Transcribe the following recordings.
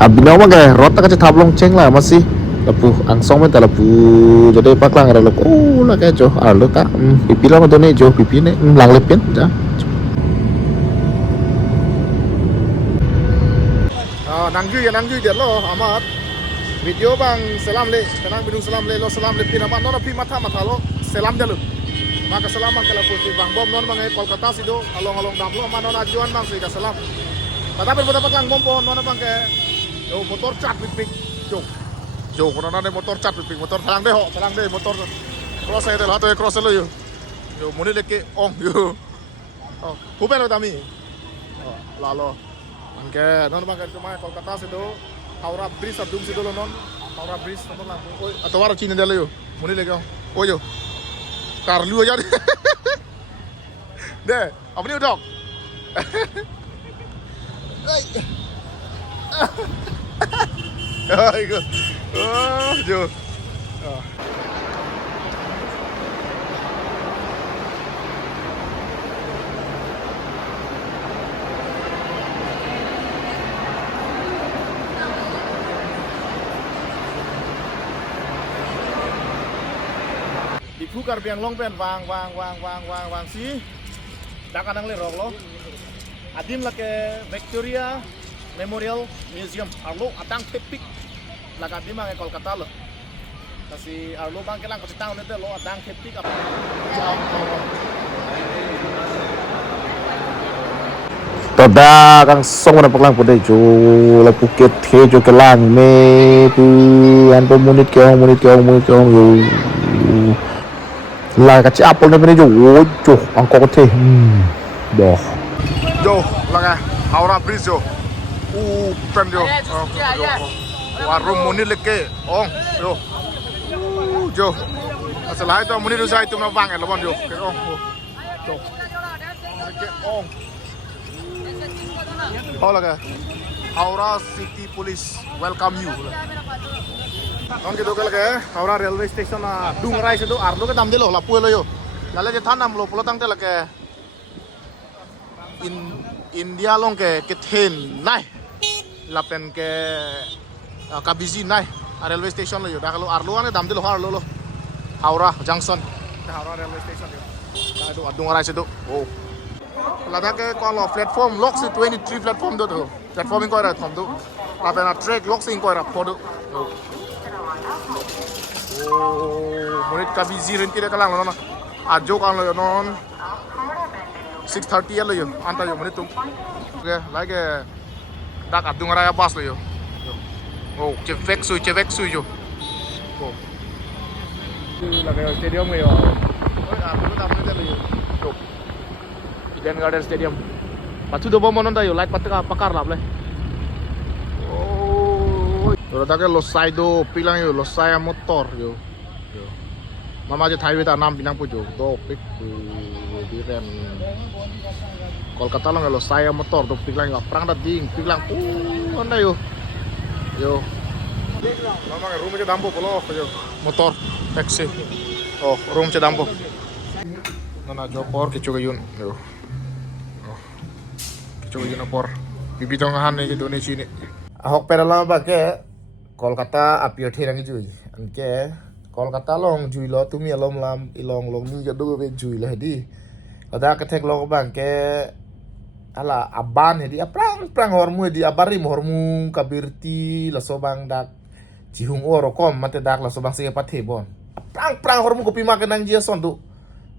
Abinaw magay rota kasi tablong cheng lah masih lapu angsong men talapu jadi paklang ada lapu lah kayak jo alo ta pipi lah madone jo pipi ne lang lepin ja nanggu dia lo amat video bang selam le tenang bidung selam le lo selam le pin amat nona pi mata lo selam dia lo maka selam bang kalau putih bang bom non bang Kolkata sido along daplo amat nona ajuan bang sih selam tapi pada paklang bom pon nona bang ke yo motor cat pik jo kono nade motor cat pik motor salang deh motor cross aja lah tuh cross lo yo muni leke ong yo oh kupen tami lalo angke non bang cuma Kolkata sido Howrah Bridge adum sido lo non Howrah Bridge non lang oi atau waro Cina dia lo yo muni leke ong oh yo Karlu aja deh apa nih dok Ayo, Jo. Dibuka biang long pen wang si. Dak kadang le rok lo. Adim lah ke Victoria Memorial Museum. Arlo atang tepik laga di mang Kolkata lo. Kasi arlo bang kelang kasi taon nito lo atang tepik apa. Toda kang song na paklang po jo la Phuket he jo kelang me pu an po munit ke ong yo la ka chi apol na pe jo jo ang ko the boh jo laga Howrah Bridge jo pen jo warung munit leke ong jo asal itu munit usai itu na bang lo bon jo ke ong jo ke ong oh laga Howrah City Police welcome you non gitu ke laga Howrah railway station na Dungrai situ arlo ke tamde lo lapu lo yo lale je thanam lo pulo tang te laga India long ke ten nai lapen ke Kabizi nai railway station lo yo dah kalau arlo kan tamde lo arlo lo Howrah Junction Howrah railway station yo nah itu Dungrai situ oh lada ke kalau platform lock si 23 platform do platform ko ra thom do lada na track lock sing ko ra photo oh monit Kabizi ren kire kalang no na ajo kan lo non 6:30 lo yo anta yo monit tum oke lagi dak Dungrai bus lo yo oh cevek sui yo oh lagi stadium yo oh aku tak boleh lo yo Eden Garden Stadium. Patu do bom non tayo light patka pakar lap le. Oh, lo ta ke lo sai do pilang yo lo sai motor yo. Mama je thai ta nam pinang pu jo do pik di ren. Kolkata lo sai motor do pilang yo prang da ding pilang onda yo. Mama ke room je dampo polo yo motor taxi. Oh, room je dampo. Nana jopor kicu ke yun yo. Coba yun por bibitongahan ni gitu nih sini. Ahok pera lama bagai Kolkata api othai rangi jui. Anke Kolkata long jui lo tumi alom lam ilong long ni jadu be jui lah di. Ada ketek lo bang ke ala aban di prang hormu di abari hormu kabirti la sobang dak cihung oro kom mate dak la sobang sing pathe bon. Prang hormu kopi makan nang jia sondu.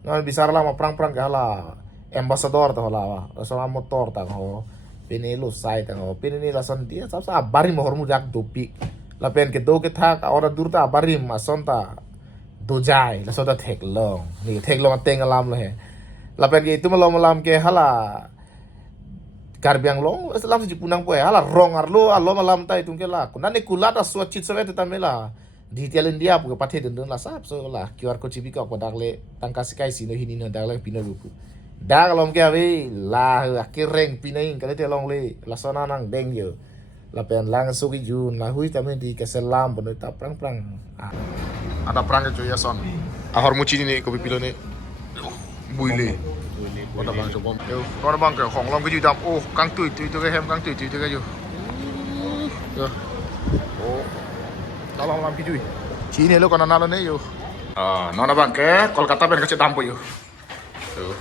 Nah bisa lama prang kala ambassador ta hola sama motor ta ho pinilo sai ta ho pinini la son dia sab sa bari mo hormu jak dopi la pen ke do ke thak ora durta bari ma son ta do jai la so ta thek long ni thek long teng alam lo he la pen ke itu malam ke hala karbiang long lam si punang po hala rong arlo alo malam ta itung ke la kunani kulata so chit so ta mela di tial India pu ke pathe den la sab so la QR code chipika ko dakle tangkas kai sino hini no dakle pino buku dak lom ke abi lah akhireng pinaing kali te long le la sona nang deng yo la pen lang sugi jun la hui tamen di keselam bono ta prang ada prang ke ya son ahor muci ni ko pipilo ni buile Kota bang coba yo kota bang ke hong long ke ju dam oh kang tui ke hem kang tui ke ju Yo. Oh. Tolong lampi cuy. Sini lo kono nalo nih yo. Nona bang ke Kolkata pengen kasih tampu yo. Tuh.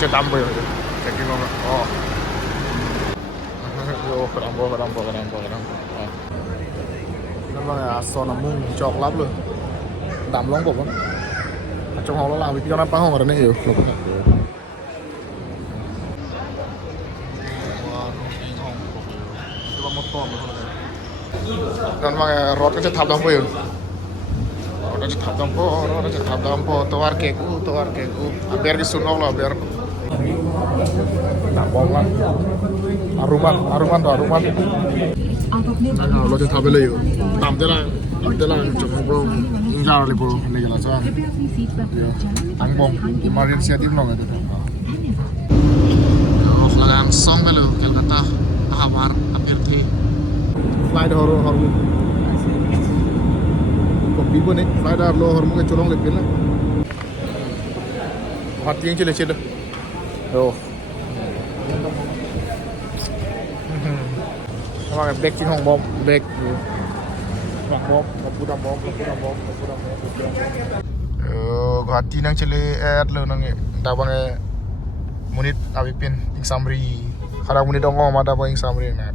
Kasih tampu yo. Checking ngomong. Oh. Yo, kerambo. Nó là so nó mung chọc lắm luôn. Đạm lóng bụng. Trong họ nó làm việc cho nó phá hỏng rồi nó hiểu. Dan mga rot kasi tap dampo yun. Rot kasi tap dampo, tuwar keku. Biar kisunog lah, biar tapong lang. Aruman. Nah, lo jadi tabel yuk. Tamtelang, cuma belum injar li bro, lagi lah soal. Tangbong, emergency atim nong itu. Terus langsung belo, kalau kata ahwar apirti. Flight horo. Kopi pun nih, flight lo horo mungkin colong lebih lah. Hati yang cile. Yo. Sama kayak back hong bom, back. Bom, bom. Hati nang cile lo nang dabang munit abipin ing samri. Harang munit dong ngom ada ing samri nah.